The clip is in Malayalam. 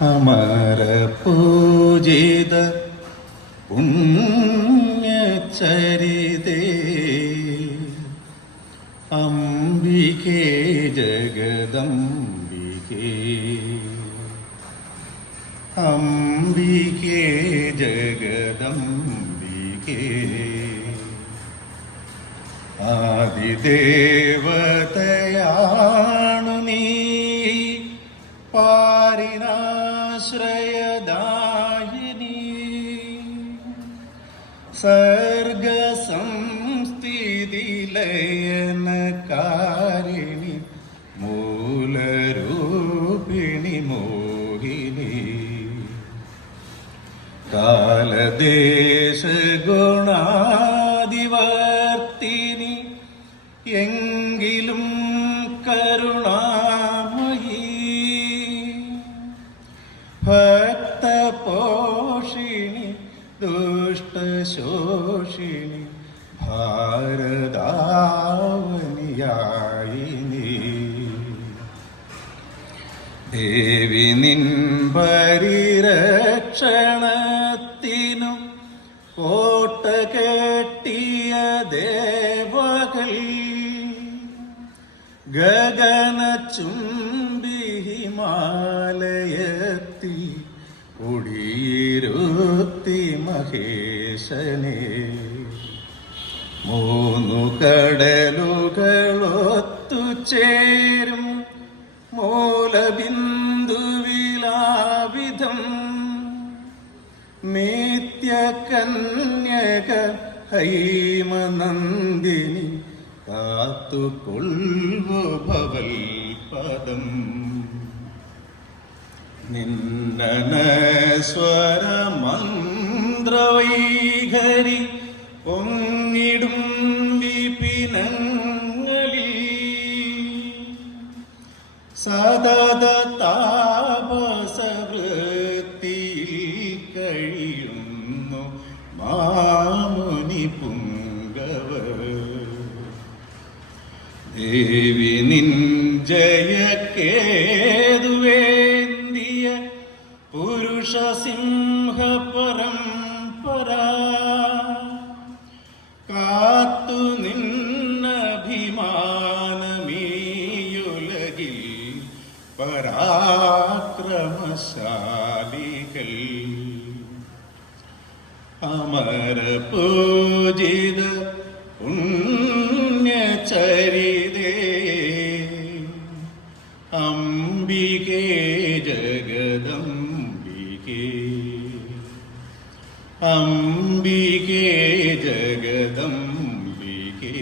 അമര പൂജിത പുണ്യചരിതേ അംബികേ ജഗദംബികേ അംബികേ ജഗദംബികേ ആദിദേവതയാണു നീ പാരിനാശ്രയദായിനി സർഗസംസ്ഥിതിലയനകാരിണി മൂലരൂപിണി മോഹിനി കാലദേശഗുണാദിവർത്തിനി എങ്കിലും കരുണാമയീ ഭക്തപോഷിണി ദുഷ്ടശോഷിണി ഭാരതാവനിയായിനി ദേവി നിൻ പരിരക്ഷണത്തിനു കോട്ട കെട്ടിയ ദേവകൾ ഗഗനചുംബി ഹിമാലയത്തി കുടിയിരുത്തി മഹേശനെ മൂന്നു കടലുകളൊത്തുചേരും മൂലബിന്ദുവിലാവിധം നിത്യകന്യക ഹൈമനന്ദിനി കാത്തുകൊള്ളു ഭവൽപദം നിന്നനസ്വരമന്ത്രവൈഖരി പൊങ്ങിടും വിപിനങ്ങളിൽ സതത താപസവൃത്തിയിൽ കഴിയുന്നു മാമുനി പുങ്കവ ദേവി നിൻ ജയകേതുവേന്ദിയ പുരുഷസിംഹ പരമ്പര കാത്തു നിന്നഭിമാനമീയുലകിൽ പരാക്രമശാലികൾ അമര പൂജിത പുണ്യചരിതേ അംബികേ ജഗദംബികേ അംബികേ ജഗദംബികേ